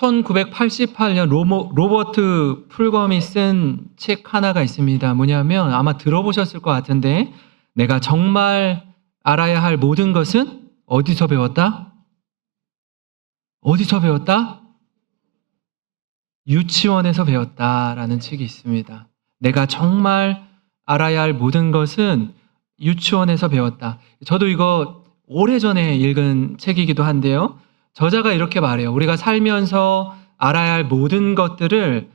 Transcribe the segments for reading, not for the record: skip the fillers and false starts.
1988년 로버트 풀검이 쓴 책 하나가 있습니다. 뭐냐면 아마 들어보셨을 것 같은데, 내가 정말 알아야 할 모든 것은 어디서 배웠다? 어디서 배웠다? 유치원에서 배웠다라는 책이 있습니다. 내가 정말 알아야 할 모든 것은 유치원에서 배웠다. 저도 이거 오래전에 읽은 책이기도 한데요. 저자가 이렇게 말해요. 우리가 살면서 알아야 할 모든 것들을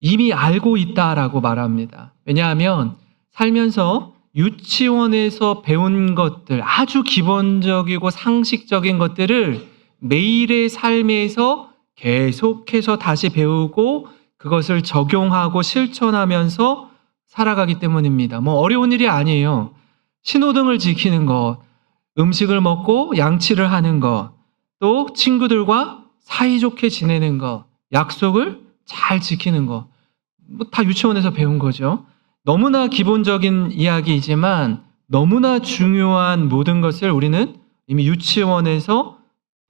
이미 알고 있다라고 말합니다. 왜냐하면 살면서 유치원에서 배운 것들, 아주 기본적이고 상식적인 것들을 매일의 삶에서 계속해서 다시 배우고 그것을 적용하고 실천하면서 살아가기 때문입니다. 뭐 어려운 일이 아니에요. 신호등을 지키는 것, 음식을 먹고 양치를 하는 것, 또 친구들과 사이좋게 지내는 것, 약속을 잘 지키는 것, 뭐 다 유치원에서 배운 거죠. 너무나 기본적인 이야기이지만 너무나 중요한 모든 것을 우리는 이미 유치원에서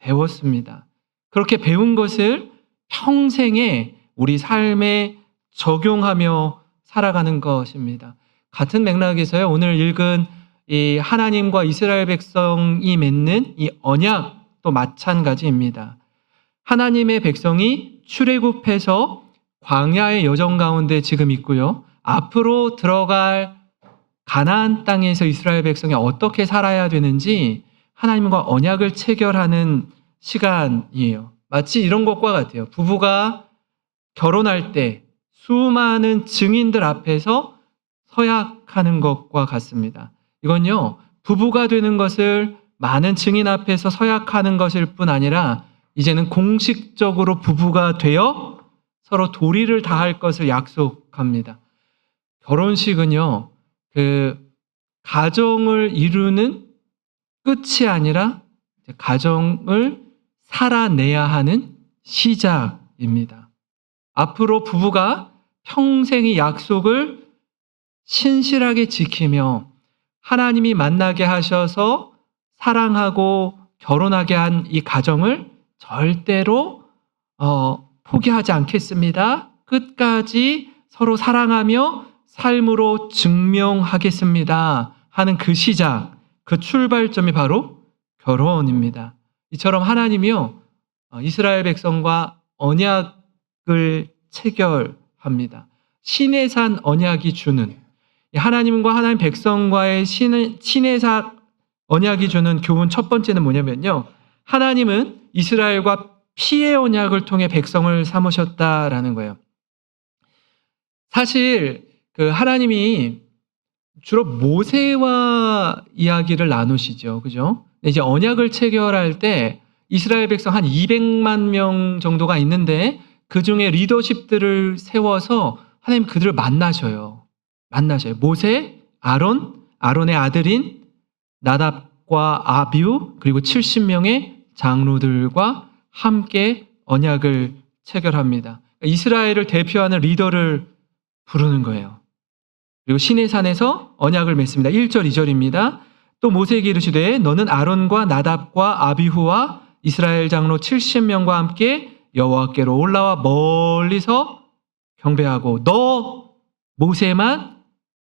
배웠습니다. 그렇게 배운 것을 평생에 우리 삶에 적용하며 살아가는 것입니다. 같은 맥락에서요, 오늘 읽은 이 하나님과 이스라엘 백성이 맺는 이 언약도 마찬가지입니다. 하나님의 백성이 출애굽해서 광야의 여정 가운데 지금 있고요. 앞으로 들어갈 가나안 땅에서 이스라엘 백성이 어떻게 살아야 되는지 하나님과 언약을 체결하는 시간이에요. 마치 이런 것과 같아요. 부부가 결혼할 때 수많은 증인들 앞에서 서약하는 것과 같습니다. 이건요, 부부가 되는 것을 많은 증인 앞에서 서약하는 것일 뿐 아니라 이제는 공식적으로 부부가 되어 서로 도리를 다할 것을 약속합니다. 결혼식은요, 그 가정을 이루는 끝이 아니라 가정을 살아내야 하는 시작입니다. 앞으로 부부가 평생의 약속을 신실하게 지키며 하나님이 만나게 하셔서 사랑하고 결혼하게 한 이 가정을 절대로 포기하지 않겠습니다. 끝까지 서로 사랑하며 삶으로 증명하겠습니다 하는 그 시작, 그 출발점이 바로 결혼입니다. 이처럼 하나님이요, 이스라엘 백성과 언약을 체결합니다. 시내산 언약이 주는, 하나님과 하나님 백성과의 시내산 언약이 주는 교훈 첫 번째는 뭐냐면요, 하나님은 이스라엘과 피의 언약을 통해 백성을 삼으셨다라는 거예요. 사실 그 하나님이 주로 모세와 이야기를 나누시죠. 그죠? 이제 언약을 체결할 때 이스라엘 백성 한 200만 명 정도가 있는데 그 중에 리더십들을 세워서 하나님 그들을 만나셔요. 모세, 아론의 아들인 나답과 아비후, 그리고 70명의 장로들과 함께 언약을 체결합니다. 이스라엘을 대표하는 리더를 부르는 거예요. 그리고 시내산에서 언약을 맺습니다. 1절, 2절입니다. 또 모세에게 이르시되 너는 아론과 나답과 아비후와 이스라엘 장로 70명과 함께 여호와께로 올라와 멀리서 경배하고 너 모세만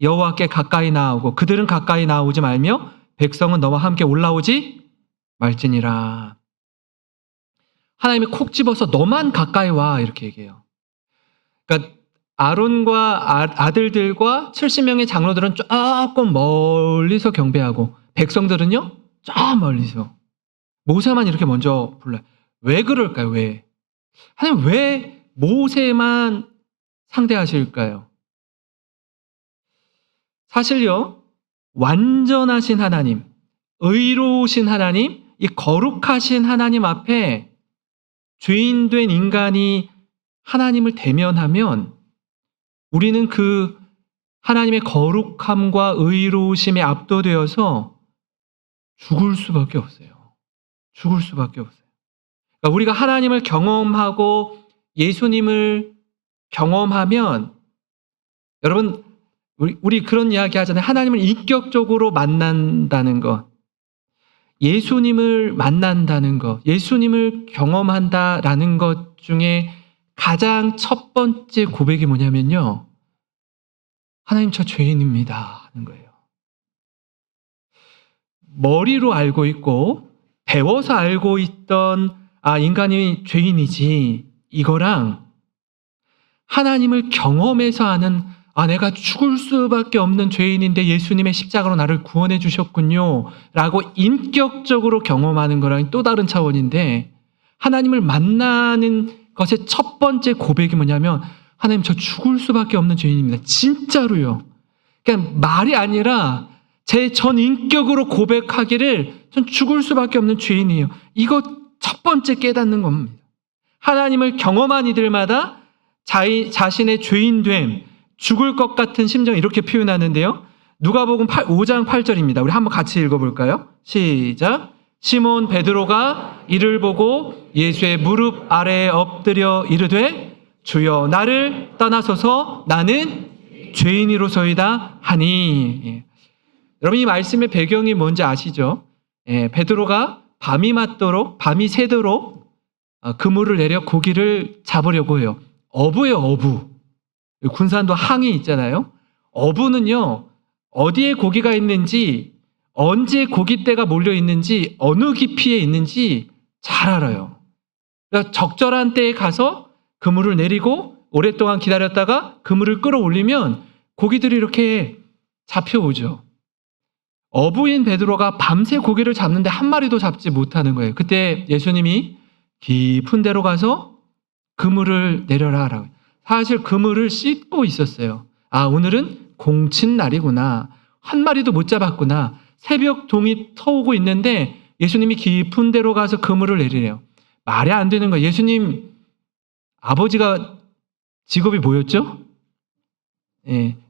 여호와께 가까이 나오고 그들은 가까이 나오지 말며 백성은 너와 함께 올라오지 말지니라. 하나님이 콕 집어서 너만 가까이 와 이렇게 얘기해요. 그러니까 아론과 아들들과 70명의 장로들은 조금 멀리서 경배하고 백성들은요, 저 멀리서. 모세만 이렇게 먼저 불러요. 왜 그럴까요? 왜? 하나님 왜 모세만 상대하실까요? 사실요, 완전하신 하나님, 의로우신 하나님, 이 거룩하신 하나님 앞에 죄인된 인간이 하나님을 대면하면 우리는 그 하나님의 거룩함과 의로우심에 압도되어서 죽을 수밖에 없어요. 그러니까 우리가 하나님을 경험하고 예수님을 경험하면, 여러분 우리 그런 이야기 하잖아요. 하나님을 인격적으로 만난다는 것. 예수님을 만난다는 것, 예수님을 경험한다라는 것 중에 가장 첫 번째 고백이 뭐냐면요. 하나님, 저 죄인입니다 하는 거예요. 머리로 알고 있고 배워서 알고 있던 인간이 죄인이지, 이거랑 하나님을 경험해서 아는 내가 죽을 수밖에 없는 죄인인데 예수님의 십자가로 나를 구원해 주셨군요 라고 인격적으로 경험하는 거랑 또 다른 차원인데, 하나님을 만나는 것의 첫 번째 고백이 뭐냐면 하나님, 저 죽을 수밖에 없는 죄인입니다. 진짜로요. 그냥 말이 아니라 제 전 인격으로 고백하기를 전 죽을 수밖에 없는 죄인이에요. 이거 첫 번째 깨닫는 겁니다. 하나님을 경험한 이들마다 자신의 죄인됨, 죽을 것 같은 심정을 이렇게 표현하는데요. 누가복음 5장 8절입니다. 우리 한번 같이 읽어볼까요? 시작. 시몬 베드로가 이를 보고 예수의 무릎 아래에 엎드려 이르되 주여 나를 떠나소서 나는 죄인이로소이다 하니. 여러분, 이 말씀의 배경이 뭔지 아시죠? 베드로가 밤이 새도록 그물을 내려 고기를 잡으려고 해요. 어부예요, 어부. 군산도 항이 있잖아요. 어부는요, 어디에 고기가 있는지, 언제 고깃대가 몰려 있는지, 어느 깊이에 있는지 잘 알아요. 그러니까 적절한 때에 가서 그물을 내리고 오랫동안 기다렸다가 그물을 끌어올리면 고기들이 이렇게 잡혀오죠. 어부인 베드로가 밤새 고기를 잡는데 한 마리도 잡지 못하는 거예요. 그때 예수님이 깊은 데로 가서 그물을 내려라 라고. 사실 그물을 씻고 있었어요. 오늘은 공친 날이구나. 한 마리도 못 잡았구나. 새벽 동이 터오고 있는데 예수님이 깊은 데로 가서 그물을 내리래요. 말이 안 되는 거예요. 예수님 아버지가 직업이 뭐였죠?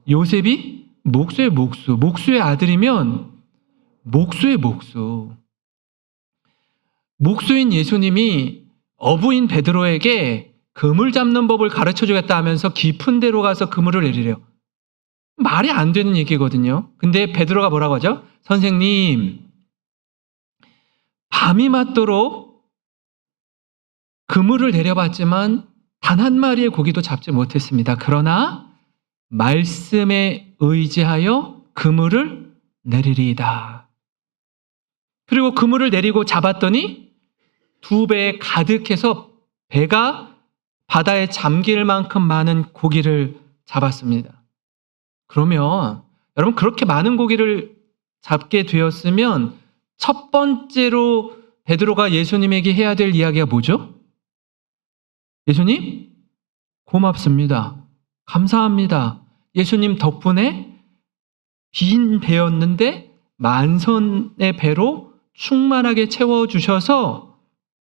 요셉이 목수의 목수. 목수의 아들이면 목수의 목수. 목수인 예수님이 어부인 베드로에게 그물 잡는 법을 가르쳐 주겠다 하면서 깊은 데로 가서 그물을 내리래요. 말이 안 되는 얘기거든요. 근데 베드로가 뭐라고 하죠? 선생님, 밤이 맞도록 그물을 내려봤지만 단 한 마리의 고기도 잡지 못했습니다. 그러나 말씀에 의지하여 그물을 내리리이다. 그리고 그물을 내리고 잡았더니 2배 가득해서 배가 바다에 잠길 만큼 많은 고기를 잡았습니다. 그러면 여러분, 그렇게 많은 고기를 잡게 되었으면 첫 번째로 베드로가 예수님에게 해야 될 이야기가 뭐죠? 예수님, 고맙습니다. 감사합니다. 예수님 덕분에 빈 배였는데 만선의 배로 충만하게 채워주셔서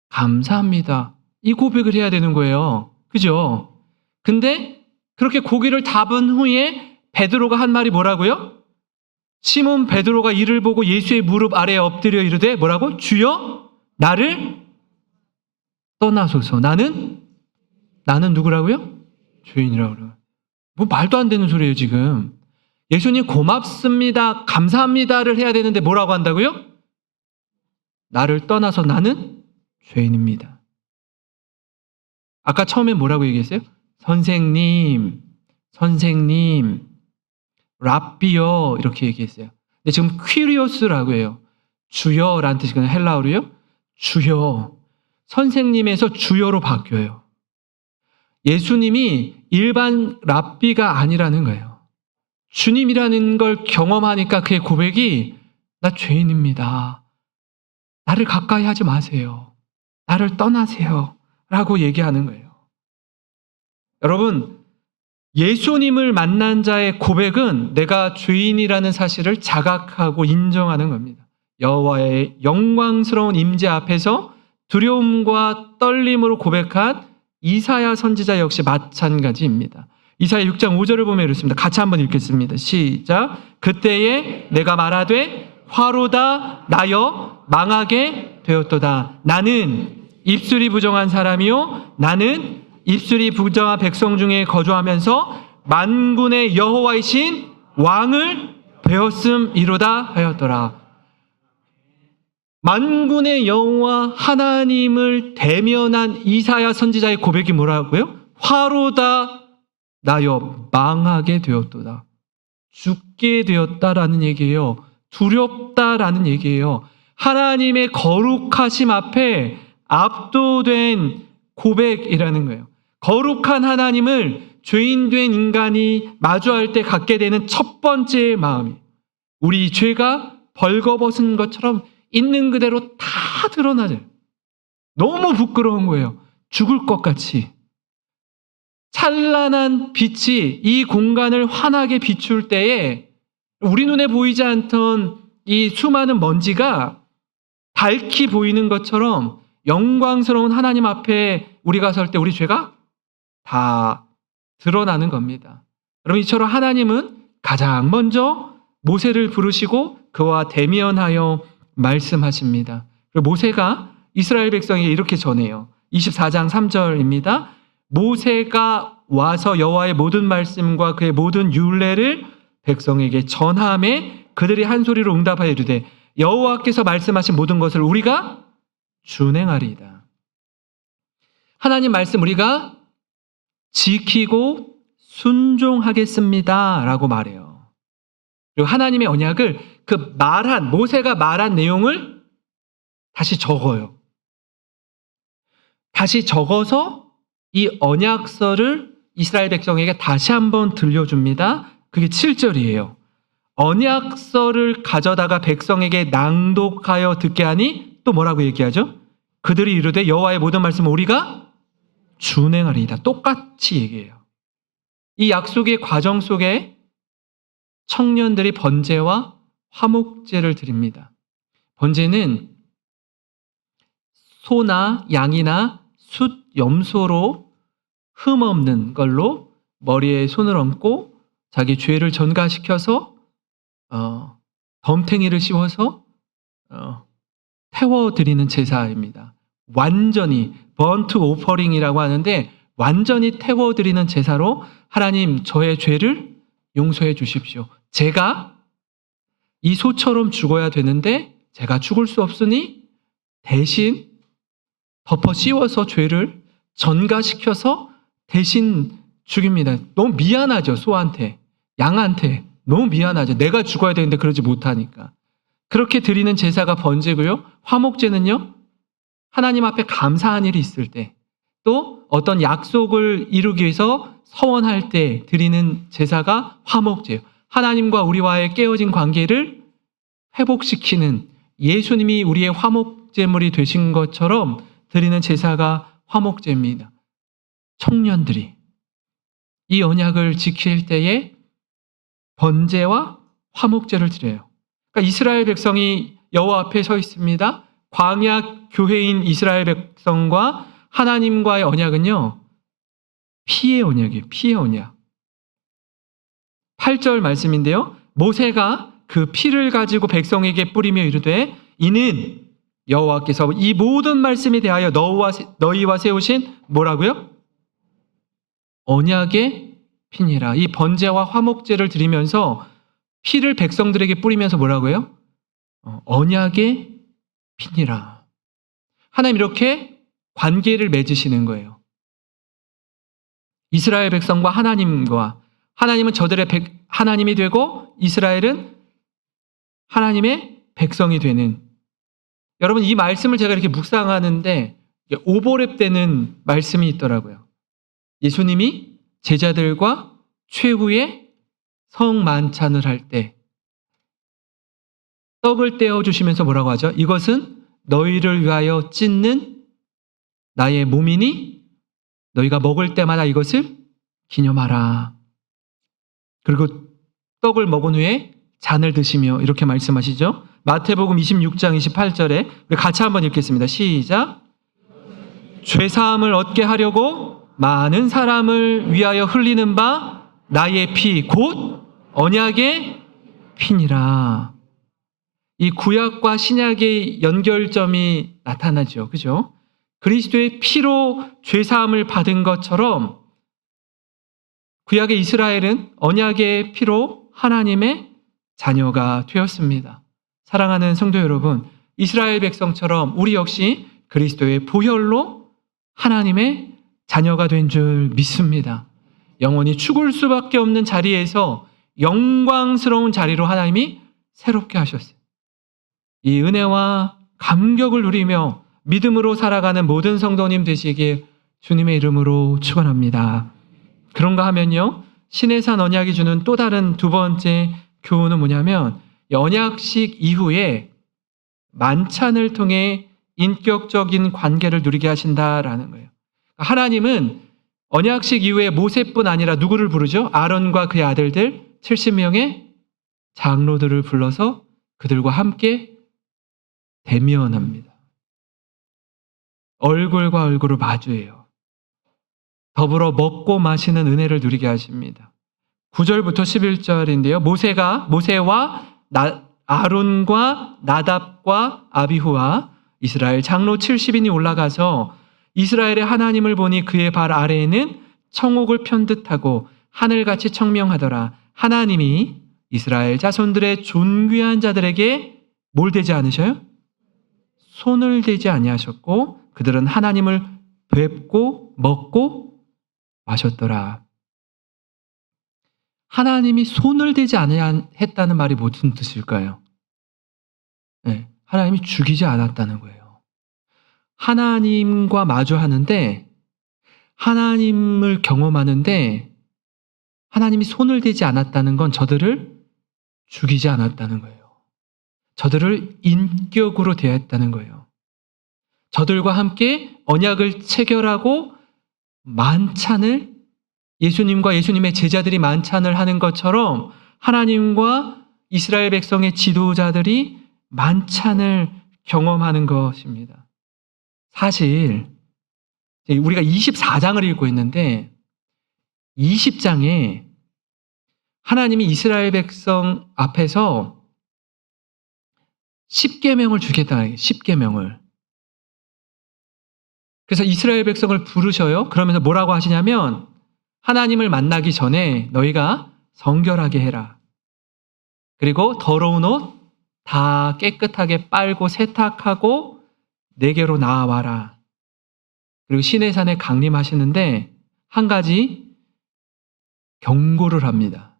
감사합니다. 이 고백을 해야 되는 거예요. 그죠? 근데 그렇게 고기를 잡은 후에 베드로가 한 말이 뭐라고요? 시몬 베드로가 이를 보고 예수의 무릎 아래에 엎드려 이르되 뭐라고? 주여 나를 떠나소서. 나는 누구라고요? 죄인이라고 그래요. 뭐 말도 안 되는 소리예요 지금. 예수님 고맙습니다, 감사합니다를 해야 되는데 뭐라고 한다고요? 나를 떠나서 나는 죄인입니다. 아까 처음에 뭐라고 얘기했어요? 선생님, 랍비요 이렇게 얘기했어요. 근데 지금 퀴리오스라고 해요. 주여라는 뜻이거든요. 헬라어로요. 주여. 선생님에서 주여로 바뀌어요. 예수님이 일반 랍비가 아니라는 거예요. 주님이라는 걸 경험하니까 그의 고백이 나 죄인입니다. 나를 가까이 하지 마세요. 나를 떠나세요. 라고 얘기하는 거예요. 여러분, 예수님을 만난 자의 고백은 내가 죄인이라는 사실을 자각하고 인정하는 겁니다. 여호와의 영광스러운 임재 앞에서 두려움과 떨림으로 고백한 이사야 선지자 역시 마찬가지입니다. 이사야 6장 5절을 보면 이렇습니다. 같이 한번 읽겠습니다. 시작. 그때에 내가 말하되 화로다 나여 망하게 되었도다. 나는 입술이 부정한 사람이요 나는 입술이 부정한 백성 중에 거주하면서 만군의 여호와이신 왕을 배웠음이로다 하였더라. 만군의 여호와 하나님을 대면한 이사야 선지자의 고백이 뭐라고요? 화로다 나여 망하게 되었도다. 죽게 되었다라는 얘기예요. 두렵다라는 얘기예요. 하나님의 거룩하심 앞에 압도된 고백이라는 거예요. 거룩한 하나님을 죄인된 인간이 마주할 때 갖게 되는 첫 번째 마음이, 우리 죄가 벌거벗은 것처럼 있는 그대로 다 드러나죠. 너무 부끄러운 거예요. 죽을 것 같이. 찬란한 빛이 이 공간을 환하게 비출 때에 우리 눈에 보이지 않던 이 수많은 먼지가 밝히 보이는 것처럼 영광스러운 하나님 앞에 우리가 설 때 우리 죄가 다 드러나는 겁니다. 여러분, 이처럼 하나님은 가장 먼저 모세를 부르시고 그와 대면하여 말씀하십니다. 그리고 모세가 이스라엘 백성에게 이렇게 전해요. 24장 3절입니다. 모세가 와서 여호와의 모든 말씀과 그의 모든 율례를 백성에게 전하매 그들이 한 소리로 응답하여 이르되 여호와께서 말씀하신 모든 것을 우리가 준행하리이다. 하나님 말씀 우리가 지키고 순종하겠습니다 라고 말해요. 그리고 하나님의 언약을 모세가 말한 내용을 다시 적어요. 다시 적어서 이 언약서를 이스라엘 백성에게 다시 한번 들려줍니다. 그게 7절이에요. 언약서를 가져다가 백성에게 낭독하여 듣게 하니 또 뭐라고 얘기하죠? 그들이 이르되 여호와의 모든 말씀을 우리가 준행하리이다. 똑같이 얘기해요. 이 약속의 과정 속에 청년들이 번제와 화목제를 드립니다. 번제는 소나 양이나 숫, 염소로 흠없는 걸로 머리에 손을 얹고 자기 죄를 전가시켜서 덤탱이를 씌워서 태워드리는 제사입니다. 완전히 번트 오퍼링이라고 하는데 완전히 태워드리는 제사로 하나님 저의 죄를 용서해 주십시오. 제가 이 소처럼 죽어야 되는데 제가 죽을 수 없으니 대신 덮어 씌워서 죄를 전가시켜서 대신 죽입니다. 너무 미안하죠. 소한테, 양한테 너무 미안하죠. 내가 죽어야 되는데 그러지 못하니까. 그렇게 드리는 제사가 번제고요. 화목제는요, 하나님 앞에 감사한 일이 있을 때, 또 어떤 약속을 이루기 위해서 서원할 때 드리는 제사가 화목제예요. 하나님과 우리와의 깨어진 관계를 회복시키는, 예수님이 우리의 화목제물이 되신 것처럼 드리는 제사가 화목제입니다. 청년들이 이 언약을 지킬 때에 번제와 화목제를 드려요. 그러니까 이스라엘 백성이 여호와 앞에 서 있습니다. 광야 교회인 이스라엘 백성과 하나님과의 언약은요, 피의 언약이에요. 피의 언약. 8절 말씀인데요. 모세가 그 피를 가지고 백성에게 뿌리며 이르되 이는 여호와께서 이 모든 말씀에 대하여 너희와 세우신 뭐라고요? 언약의 피니라. 이 번제와 화목제를 드리면서 피를 백성들에게 뿌리면서 뭐라고요? 언약의 피니라. 하나님 이렇게 관계를 맺으시는 거예요. 이스라엘 백성과 하나님과, 하나님은 저들의 하나님이 되고 이스라엘은 하나님의 백성이 되는. 여러분, 이 말씀을 제가 이렇게 묵상하는데 오버랩되는 말씀이 있더라고요. 예수님이 제자들과 최후의 성만찬을 할 때 떡을 떼어주시면서 뭐라고 하죠? 이것은 너희를 위하여 찢는 나의 몸이니 너희가 먹을 때마다 이것을 기념하라. 그리고 떡을 먹은 후에 잔을 드시며 이렇게 말씀하시죠. 마태복음 26장 28절에 우리 같이 한번 읽겠습니다. 시작. 죄사함을 얻게 하려고 많은 사람을 위하여 흘리는 바 나의 피 곧 언약의 피니라. 이 구약과 신약의 연결점이 나타나죠. 그죠? 그리스도의 피로 죄사함을 받은 것처럼 구약의 이스라엘은 언약의 피로 하나님의 자녀가 되었습니다. 사랑하는 성도 여러분, 이스라엘 백성처럼 우리 역시 그리스도의 보혈로 하나님의 자녀가 된 줄 믿습니다. 영원히 죽을 수밖에 없는 자리에서 영광스러운 자리로 하나님이 새롭게 하셨어요. 이 은혜와 감격을 누리며 믿음으로 살아가는 모든 성도님 되시길 주님의 이름으로 축원합니다. 그런가 하면요, 시내산 언약이 주는 또 다른 두 번째 교훈은 뭐냐면, 언약식 이후에 만찬을 통해 인격적인 관계를 누리게 하신다라는 거예요. 하나님은 언약식 이후에 모세뿐 아니라 누구를 부르죠? 아론과 그의 아들들 70명의 장로들을 불러서 그들과 함께 대면합니다. 얼굴과 얼굴을 마주해요. 더불어 먹고 마시는 은혜를 누리게 하십니다. 9절부터 11절인데요. 모세와 아론과 나답과 아비후와 이스라엘 장로 70인이 올라가서 이스라엘의 하나님을 보니 그의 발 아래에는 청옥을 편듯하고 하늘같이 청명하더라. 하나님이 이스라엘 자손들의 존귀한 자들에게 뭘 대지 않으셔요? 손을 대지 아니하셨고 그들은 하나님을 뵙고 먹고 마셨더라. 하나님이 손을 대지 아니했다는 말이 무슨 뜻일까요? 네, 하나님이 죽이지 않았다는 거예요. 하나님과 마주하는데, 하나님을 경험하는데 하나님이 손을 대지 않았다는 건 저들을 죽이지 않았다는 거예요. 저들을 인격으로 대했다는 거예요. 저들과 함께 언약을 체결하고 만찬을, 예수님과 예수님의 제자들이 만찬을 하는 것처럼 하나님과 이스라엘 백성의 지도자들이 만찬을 경험하는 것입니다. 사실 우리가 24장을 읽고 있는데 20장에 하나님이 이스라엘 백성 앞에서 10계명을 주겠다는 거예요. 10계명을. 그래서 이스라엘 백성을 부르셔요. 그러면서 뭐라고 하시냐면, 하나님을 만나기 전에 너희가 성결하게 해라. 그리고 더러운 옷 다 깨끗하게 빨고 세탁하고 내게로 나와라. 그리고 시내산에 강림하시는데 한 가지 경고를 합니다.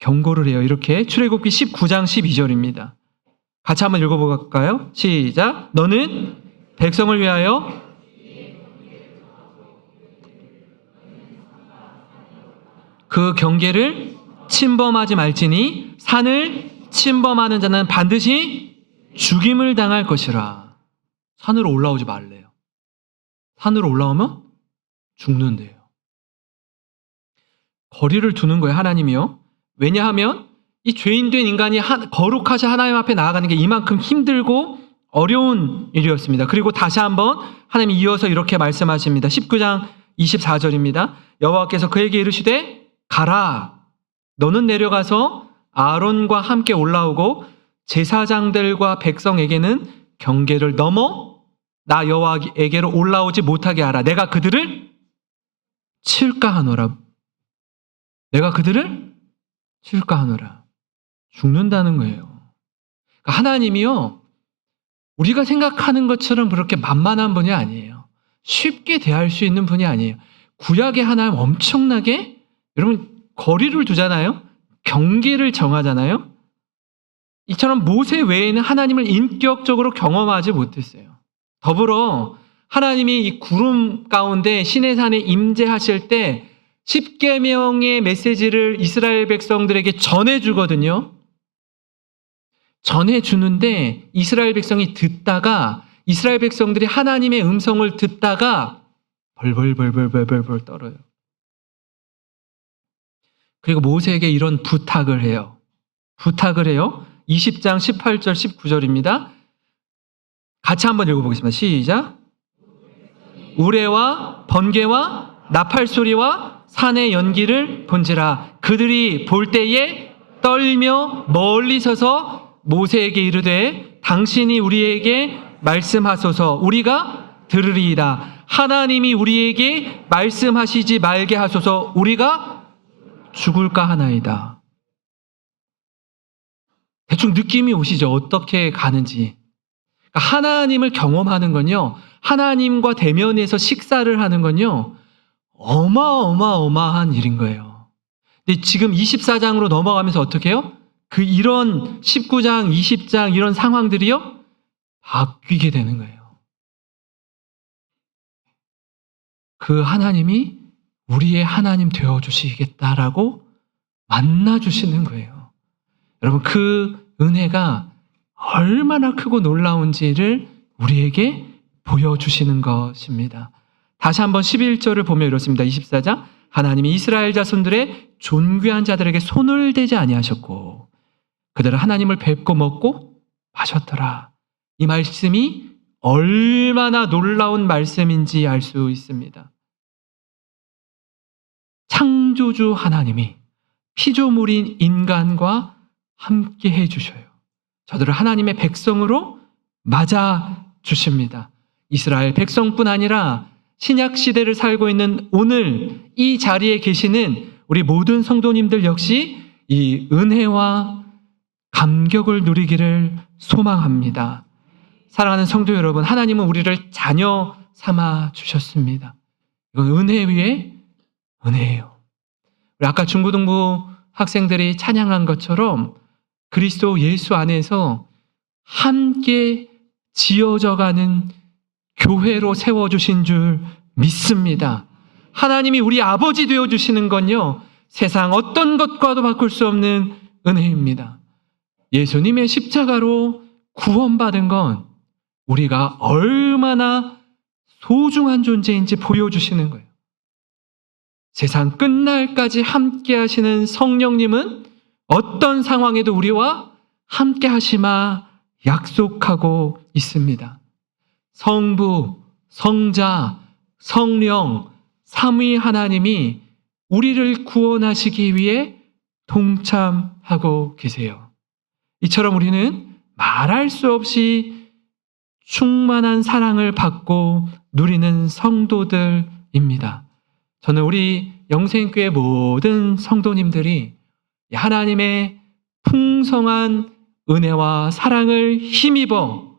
경고를 해요. 이렇게 출애굽기 19장 12절입니다. 같이 한번 읽어볼까요? 시작. 너는 백성을 위하여 그 경계를 침범하지 말지니 산을 침범하는 자는 반드시 죽임을 당할 것이라. 산으로 올라오지 말래요. 산으로 올라오면 죽는데요. 거리를 두는 거예요, 하나님이요. 왜냐하면 이 죄인된 인간이 거룩하신 하나님 앞에 나아가는 게 이만큼 힘들고 어려운 일이었습니다. 그리고 다시 한번 하나님이 이어서 이렇게 말씀하십니다. 19장 24절입니다. 여호와께서 그에게 이르시되 가라. 너는 내려가서 아론과 함께 올라오고 제사장들과 백성에게는 경계를 넘어 나 여호와에게로 올라오지 못하게 하라. 내가 그들을 칠까 하노라. 내가 그들을 칠까 하노라. 죽는다는 거예요. 그러니까 하나님이요, 우리가 생각하는 것처럼 그렇게 만만한 분이 아니에요. 쉽게 대할 수 있는 분이 아니에요. 구약의 하나님 엄청나게, 여러분 거리를 두잖아요. 경계를 정하잖아요. 이처럼 모세 외에는 하나님을 인격적으로 경험하지 못했어요. 더불어 하나님이 이 구름 가운데 시내산에 임재하실 때 10계명의 메시지를 이스라엘 백성들에게 전해주거든요. 전해주는데 이스라엘 백성이 듣다가, 이스라엘 백성들이 하나님의 음성을 듣다가 벌벌 떨어요. 그리고 모세에게 이런 부탁을 해요. 20장 18절 19절입니다. 같이 한번 읽어보겠습니다. 시작. 우레와 번개와 나팔 소리와 산의 연기를 본지라. 그들이 볼 때에 떨며 멀리 서서 모세에게 이르되 당신이 우리에게 말씀하소서 우리가 들으리이다. 하나님이 우리에게 말씀하시지 말게 하소서 우리가 죽을까 하나이다. 대충 느낌이 오시죠? 어떻게 가는지. 그러니까 하나님을 경험하는 건요, 하나님과 대면해서 식사를 하는 건요, 어마어마한 일인 거예요. 근데 지금 24장으로 넘어가면서 어떻게 해요? 이런 19장, 20장 이런 상황들이요, 바뀌게 되는 거예요. 그 하나님이 우리의 하나님 되어주시겠다라고 만나주시는 거예요. 여러분, 그 은혜가 얼마나 크고 놀라운지를 우리에게 보여주시는 것입니다. 다시 한번 11절을 보면 이렇습니다. 24장, 하나님이 이스라엘 자손들의 존귀한 자들에게 손을 대지 아니하셨고 그들은 하나님을 뵙고 먹고 마셨더라. 이 말씀이 얼마나 놀라운 말씀인지 알 수 있습니다. 창조주 하나님이 피조물인 인간과 함께 해주셔요. 저들을 하나님의 백성으로 맞아 주십니다. 이스라엘 백성뿐 아니라 신약 시대를 살고 있는 오늘 이 자리에 계시는 우리 모든 성도님들 역시 이 은혜와 감격을 누리기를 소망합니다. 사랑하는 성도 여러분, 하나님은 우리를 자녀 삼아 주셨습니다. 이건 은혜 위에 은혜예요. 우리 아까 중고등부 학생들이 찬양한 것처럼 그리스도 예수 안에서 함께 지어져가는 교회로 세워주신 줄 믿습니다. 하나님이 우리 아버지 되어주시는 건요, 세상 어떤 것과도 바꿀 수 없는 은혜입니다. 예수님의 십자가로 구원받은 건 우리가 얼마나 소중한 존재인지 보여주시는 거예요. 세상 끝날까지 함께 하시는 성령님은 어떤 상황에도 우리와 함께 하시마 약속하고 있습니다. 성부, 성자, 성령, 삼위 하나님이 우리를 구원하시기 위해 동참하고 계세요. 이처럼 우리는 말할 수 없이 충만한 사랑을 받고 누리는 성도들입니다. 저는 우리 영생교회 모든 성도님들이 하나님의 풍성한 은혜와 사랑을 힘입어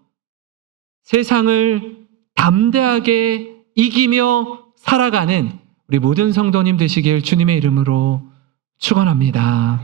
세상을 담대하게 이기며 살아가는 우리 모든 성도님 되시길 주님의 이름으로 축원합니다.